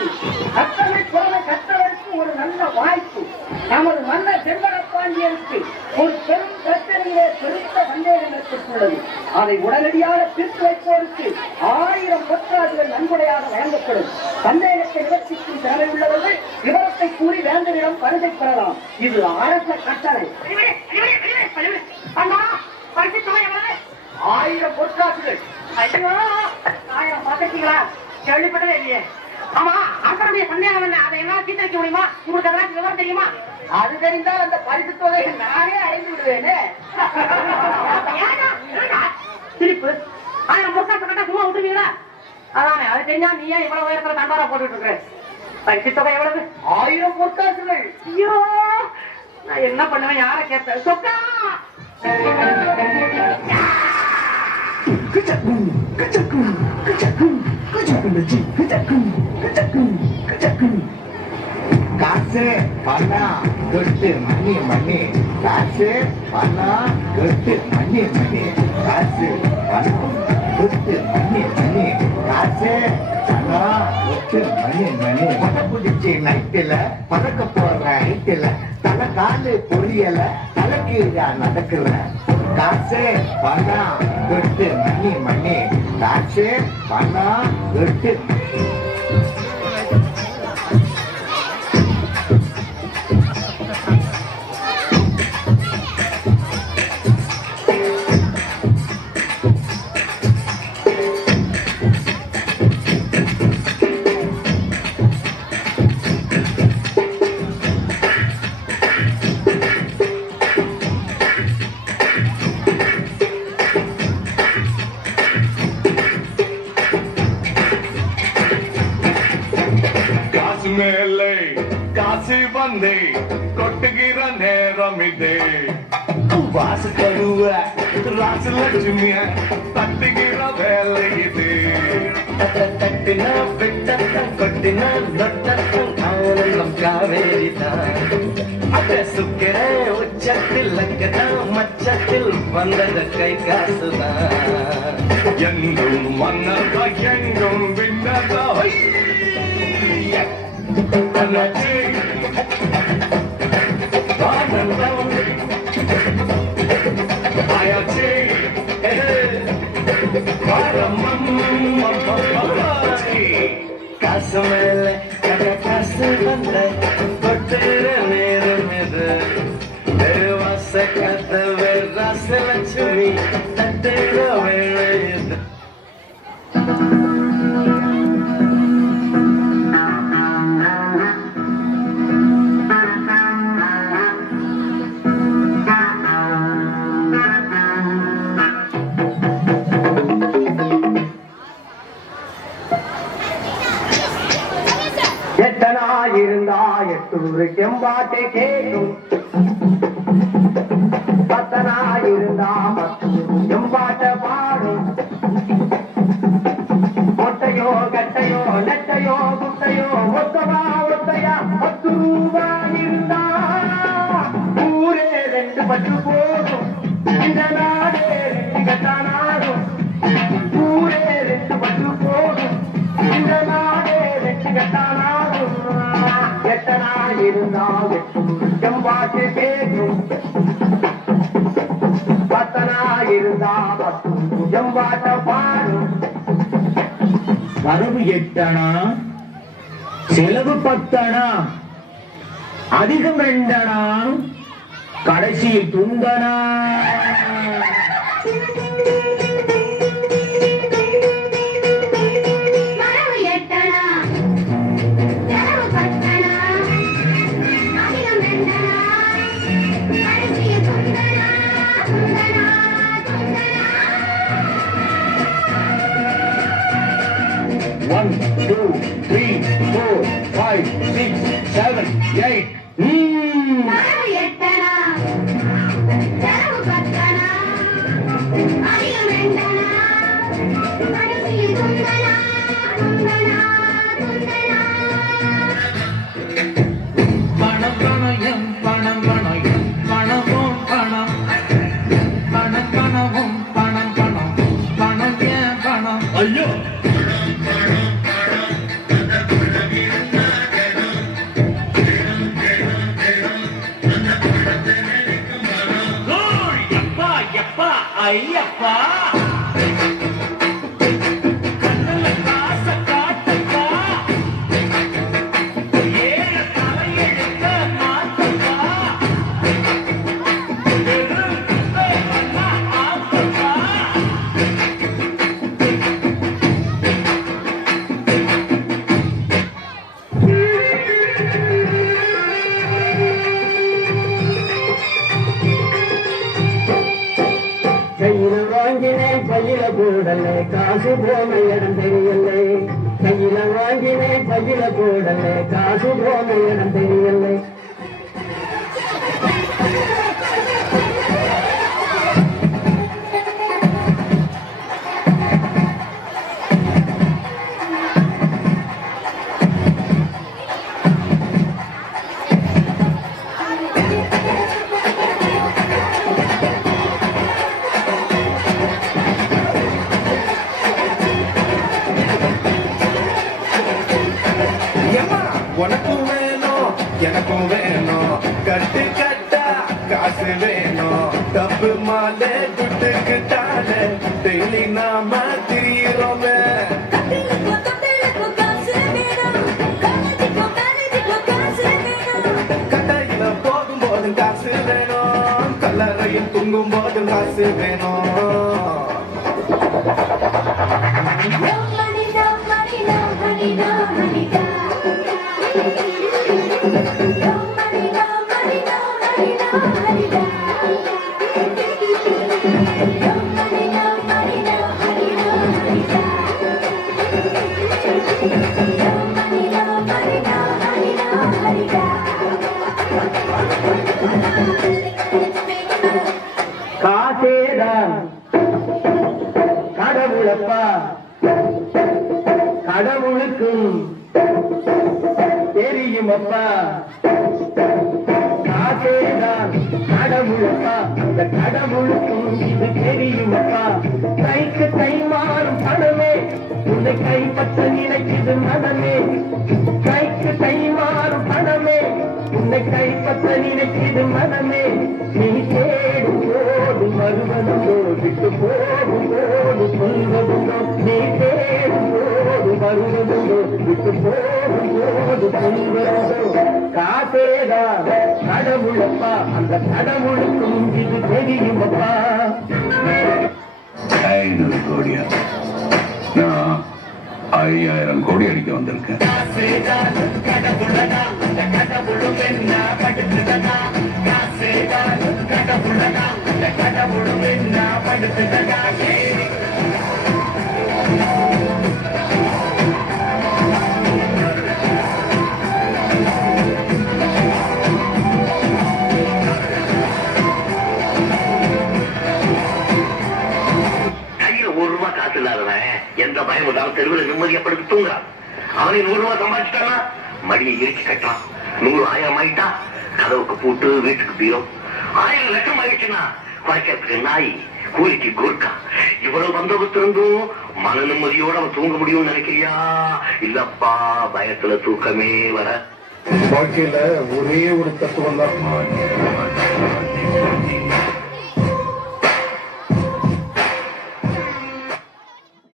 வாய்ப்பு, கட்டளை புறமை கற்றவருக்கு ஒரு நல்ல வாய்ப்பு. நமது மன்னர் செல்வரப்பாண்டியருக்கு ஒரு பெரும் பிரச்சனையிலே பெருத்த சந்தேகம் ஏற்பட்டுள்ளது. அதை உடனடியாக தீர்த்து வைப்போருக்கு 1000 பொற்காசுகள் நன்கொடையாக வழங்கப்படும். சந்தேகத்தை நிவர்த்திக்கும் தேவை உள்ளவர்கள் விவரத்தை கூறி வேந்தனிடம் பரிசை பெறலாம். இது அரச கட்டளை. 1000 பொற்காசுகள். ஐயோ, 1000 பக்கத்தீங்களா? கேள்விப்பட்டதே இல்லையே. ஆமா, அரசனுடைய சந்தேகம் என்ன? அதை என்னால தீர்த்து வைக்க முடியுமா? உங்களுக்கு அதெல்லாம் விவரம் தெரியுமா? அது தெரிந்தால் அந்த பரிசு தொகையை நானே அடைந்து விடுவேனே. சிரிப்பு. 1000 பொற்காசு கட்டா சும்மா விட்டுருவீங்களா? அதானே, அது தெரிஞ்சா நீ ஏன் இவ்வளவு உயரத்துல தண்டாரா போட்டுட்டு இருக்க? பரிசு தொகை எவ்வளவு? 1000 பொற்காசுகள். ஐயோ, நான் என்ன பண்ணுவேன்? யார கேட்ட சொக்கா? காசு பணம் கொட்டு மணி மணி, காசு பணம் கொட்டு மணி மணி, காசு பணம் கொட்டு மணி மணி, காசு பணம் கொட்டு மணி மணி. பணம் பிடிச்சி நைட்டுல பறக்க போற ஹைட்டுல தலை காலு பொரியல தலைக்கீழா நடக்கல. காசு பணம் கொட்டு மணி மணி, காசு பணம் கொட்டு. காசி வந்தே கொட்டுகிற நேரம் இதே, வாசு கருவ ராசலட்சுமிய தட்டுகிற வேலை இது. தட்டின பெட்டத்தம் கொட்டின நொட்டத்தம் ஆனந்தம் காவேரிதான். அத சுக்கிர உச்சத்தில் லக்கதான் மச்சத்தில் வந்தது கை காசுதான். எங்கும் மன்னதா எங்கும் விண்ணதா அண்ணாச்சி ஆனந்தம் ஆயாச்சி காசு மேல காசு வந்த கொட்டுற நேரம் இது. வாச கதவே ராசலட்சுமி தட்டுற வேலை இது. இருந்தா 800 செம்பாட்டை கேட்கும். 10 இருந்தா 10 செம்பாட்டை பாடும். மொட்டையோ கட்டையோ நெட்டையோ குட்டையோ ஒத்தமா ஒத்தையா 10 ரூபாய் இருந்தா ஊரே 2 பட்டு போகும். இந்த நாடே 2 கட்டானாகும். ஊரே 2 பட்டு போகும். இந்த நாடே 2 கட்டானாகும். 8 இருந்தா 8 செம்பாட்டு கேட்கும். 10 இருந்தா 10 செம்பாட்ட பாடும். வரவு 8 அணா, செலவு 10 அணா, அதிகம் 2 அணா, கடைசியில் துண்டனா. One, 2, 3, 4, 5, 6, 7, 8. ஐயோ காசு போன இடம் தெரியல, கையில வாங்கினேன் பையில போடல, காசு போன இடம் தெரியல. உனக்கும் வேணும் எனக்கும் வேணும், கட்டு கட்டா காசு வேணும், தப்பு மாலை துட்டுக்கிட்டாலே டெய்லி நாம திரியிறோமே. கட்டையில போகும்போதும் காசு வேணும், கல்லறையில் தூங்கும் போதும் காசு வேணும். காசேதான் கடவுளப்பா, கடவுளுக்கும் தெரியுமப்பா. காசேதான் கடவுளப்பா, அந்த கடவுளுக்கும் இது தெரியுமப்பா. கைக்கு கை மாறும் பணமே உன்னை கைப்பற்ற நினைக்குது மனமே, கைக்கு கை மாறும் பணமே உன்னை கைப்பற்ற நினைக்குது மனமே. நீ தேடும் போது வருவதுண்டோ, விட்டு போகும் போது சொல்வதுண்டோ, நீ தேடும் போது வருவதுண்டோ, விட்டு போகும் போது சொல்வதுண்டோ. காசேதான் கடவுளப்பா, அந்த கடவுளுக்கும் இது தெரியுமப்பா. 500 கோடியா? நான் 5000 கோடி அடிக்க வந்திருக்கேன். காசு இல்லாதவன் எந்த பயம் இல்லாம தெருவில் நிம்மதியப்படுத்தி தூங்குறான். அவனை 100 ரூபாய் சம்பாதிச்சிட்டானா மடியை இறுக்கி கட்டான். 100 1000 ஆயிட்டா கதவுக்கு பூட்டு, வீட்டுக்கு பீரோ. 1000 லட்சம் ஆயிடுச்சுன்னா குறைக்கிறதுக்கு நாய், கூலிக்கு கூர்க்கா. இவ்வளவு பந்தோபஸ்து இருந்தும் மன நிம்மதியோட அவன் தூங்க முடியும்னு நினைக்கிறியா? இல்லப்பா, பயத்துல தூக்கமே வர. வாழ்க்கையில ஒரே ஒரு தத்துவம் தான்,